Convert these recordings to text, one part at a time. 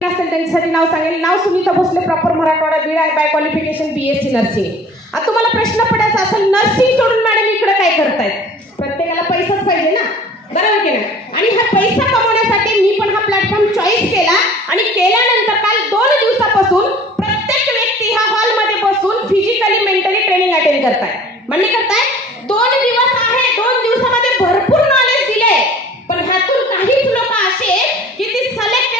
असेल त्यांच्यासाठी नाव सांगेल. नाव Sunita Bhosale, proper Marathwada, Beed, by qualification BSc nursing. आता तुम्हाला प्रश्न पडायचा असेल, नर्सिंग सोडून मॅडम इकडे काय करतायत? प्रत्येकाला पैसाच पाहिजे ना, बरोबर की नाही? आणि हा पैसा कमवण्यासाठी मी पण हा प्लॅटफॉर्म चॉईस केला आणि केल्यानंतर काल 2 दिवसापासून प्रत्येक व्यक्ती हा हॉलमध्ये बसून फिजिकली मेंटली ट्रेनिंग अटेंड करताय. म्हणजे करताय 2 दिवस आहे, 2 दिवसामध्ये भरपूर नॉलेज दिले. पण ह्यातून काहीच लोक असे की ती सिलेक्टेड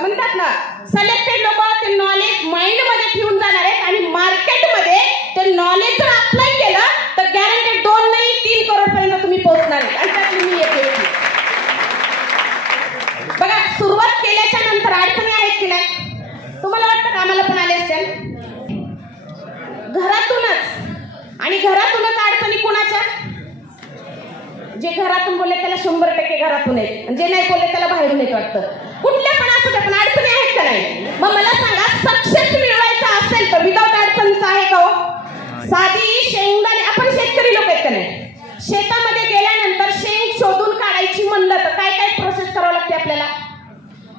म्हणतात ना, सिलेक्टेड लोक ते नॉलेज माइंड मध्ये ठेवून जाणार आहेत आणि मार्केटमध्ये ते नॉलेज जर अप्लाय केलं तर गॅरंटेड 2 नाही 3 करोड पर्यंत तुम्ही पोहोचणार आहे. आणि त्यातली मी येते. बघा, सुरुवात केल्याच्या नंतर अडचणी आहेत की नाही? तुम्हाला वाटतं का आम्हाला पण आले असतील? घरातूनच. आणि घरातूनच अडचणी कोणाच्या? जे घरातून बोलले त्याला 100% घरातून आहेत, जे नाही बोलले त्याला बाहेरून येत वाटतं. कुठल्या पण असू द्या, पण अडचणी आहेत का नाही? मग मला सांगा, सक्सेस मिळवायचा असेल तर विदाउट अडचणीचं आहे का हो? साधी शेंगदाणे, आपण शेतकरी लोक आहेत का नाही? शेतामध्ये गेल्यानंतर शेंग शोधून काढायची म्हणलं तर काय काय प्रोसेस करावं लागते आपल्याला?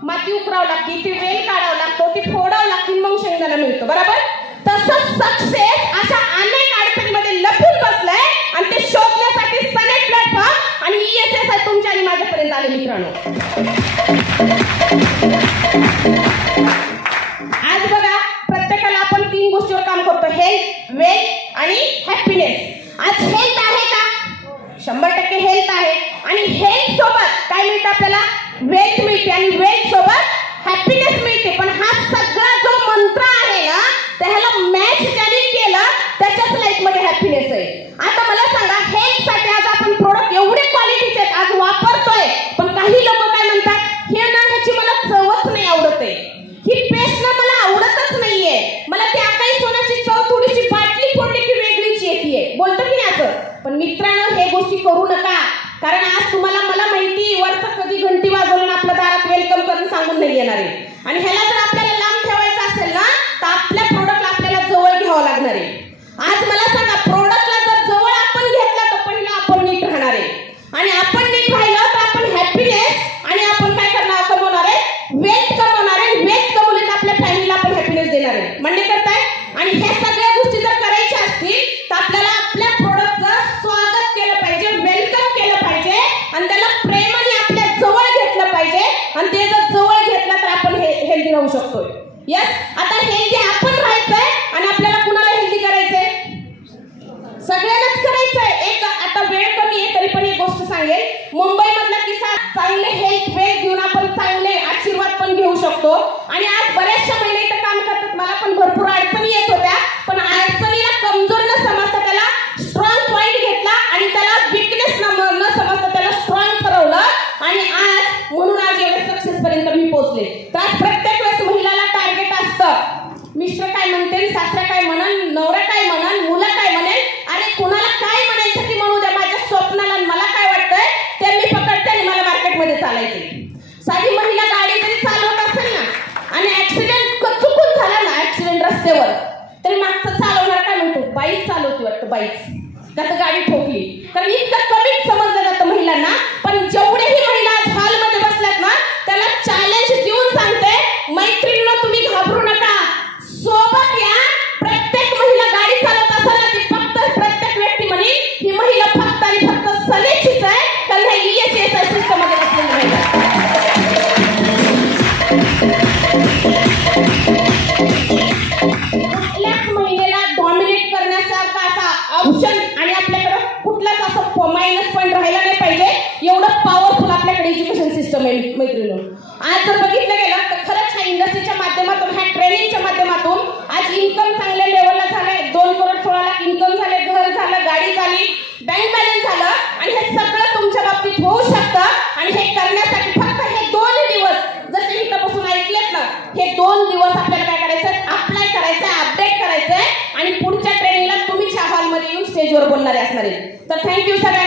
माती उकरावं लागते, ती वेल काढावं लागतो, ती फोडावं लागते, मग शेंगदाणा मिळतो, बरोबर? तसंच सक्सेस अशा अनेक अडचणीमध्ये लपून बसलंय आणि ते शोधण्यासाठी सनेट प्लॅटफॉर्म आणि ESS तुमच्या आणि माझ्यापर्यंत आले. मित्रांनो, आज बघा, प्रत्येकाला आपण 3 गोष्टीवर काम करतो: हेल्थ, वेल्थ आणि हॅपीनेस. आज हेल्थ आहे का? 100% हेल्थ आहे. आणि हेल्थ सोबत काय मिळतं आपल्याला? वेल्थ मिळते. आणि वेल्थ सोबत हॅपीनेस मिळते. पण हा सगळा जो मंत्र आहे ना, त्याला मॅच ज्याने केलं त्याच्याच लाईफ मध्ये हॅपीनेस आहे. आता मला सांगा, हेल्थ साठी आज आपण प्रोडक्ट एवढे क्वालिटीचे आज वापरतोय, पण काही लोक काय म्हणतात, हे ना ह्याची मला चवच नाही आवडत आहे, ही पेस्ट ना मला आवडतच नाहीये, मला ती आकाई सोन्याची चव थोडीशी बाटली फोडली की वेगळीच येते, बोलतो की नाही असं? पण मित्रांनो, हे गोष्टी करू नका. कारण आज तुम्हाला, मला माहिती, वरचं कधी घंटी वाजवून आपल्या दारात वेलकम करून सांगून नाही येणार आहे. आणि ह्याला जर आपल्याला लांब ठेवायचं असेल ना, तर आपल्या प्रोडक्टला आपल्याला जवळ घ्यावं लागणार आहे. आज मला सांगा, प्रोडक्टला जर जवळ आपण घेतला तर पहिला आपण नीट राहणार आहे. आणि आपण नीट राहिलं तर आपण हॅपीनेस आणि आपण काय करणार, कमवणार आहे, वेल्थ कमवणार आहे. वेल्थ कमवली तर आपल्या फॅमिलीला आपण हॅपीनेस देणार आहे. म्हणजे करताय. आणि ह्या सगळ्या गोष्टी जर करायच्या असतील तर आपल्याला आपल्या प्रोडक्टचं स्वागत केलं पाहिजे, वेलकम केलं पाहिजे आणि त्याला प्रेमाने आपल्या जवळ घेतलं पाहिजे. आणि ते जर जवळ घेतलं तर आपण हेल्दी राहू शकतो. यस, आता हेल्दी आपण राहायचंय आणि आपल्याला कुणाला हेल्दी करायचंय? सगळ्यांनाच करायचंय. एक आता वेळ कमी आहे तरी पण एक गोष्ट सांगेल. मुंबई मधला किस्सा, चांगले हेल्थ वेल्थ घेऊन आपण चांगले आशीर्वाद पण घेऊ शकतो. आणि आज बऱ्याचशा महिला इथं काम करतात. मला पण भरपूर अडचणी येत होत्या, पण अडचणीला कमजोर न समजता त्याला स्ट्रॉंग पॉइंट घेतला आणि त्याला विकनेस न समजता त्याला स्ट्रॉंग ठरवलं. आणि आज म्हणून आज एवढे सक्सेस पर्यंत मी पोहोचले. तर प्रत्येक वेळेस महिलाला टार्गेट असतं, मिस्टर काय म्हणते, सासरा काय म्हणन, नवरा काय म्हणन, मुलं काय म्हणेल. अरे कुणाला काय म्हणायचं की म्हणू द्या, माझ्या स्वप्नाला मला काय वाटतंय ते मी पकडते आणि मला मार्केटमध्ये चालायचं. साधी महिला गाडी जरी चालवत असेल ना आणि ऍक्सिडेंट चुकून झाला ना, ऍक्सिडेंट रस्त्यावर, तरी मागचं चालवणार काय म्हणतो, बाईक चालवते वाटतं, बाईक त्यात गाडी ठोकली. कारण इतकं कमी समजलं जातं महिलांना. पण जेवढेही महिला हॉलमध्ये बसल्यात ना, त्याला चॅलेंज देऊन सांगते, मैत्रिणींनो तुम्ही घाबरू नका, सोबत या. प्रत्येक महिला गाडी चालवत असताना ती फक्त प्रत्येक व्यक्ती म्हणे ही महिला फक्त आणि फक्त सलेचीच आहे, कारण हे ESS सिस्टम मध्ये बसलेली महिला. कुठल्याच महिलेला डॉमिनेट करण्यासारखा असा ऑप्शन आणि आपल्याकडे कुठलाच असं मायनस पॉईंट राहिला नाही पाहिजे. एवढं पॉवरफुल आपल्याकडे एज्युकेशन सिस्टम आहे मैत्रिणी. आज जर बघितलं गेलं तर खरंच ह्या इंडस्ट्रीच्या माध्यमातून, ह्या ट्रेनिंगच्या माध्यमातून आज इन्कम चांगल्या लेवलला झालंय. 2 करोड 16 लाख इन्कम झाले, घर झालं, गाडी झाली, बँक बॅलन्स झालं. आणि हे सगळं तुमच्या बाबतीत होऊ शकतं. आणि हे करण्यासाठी फक्त हे 2 दिवस जसे इथपासून ऐकलेत ना, हे 2 दिवस आपल्याला काय करायचं, अप्लाय करायचं, अपडेट करायचंय. आणि पुढच्या ट्रेनिंगला तुम्हीच ह्या हॉलमध्ये येऊन स्टेजवर बोलणारे असणार आहे. तर थँक्यू सगळ्यांना.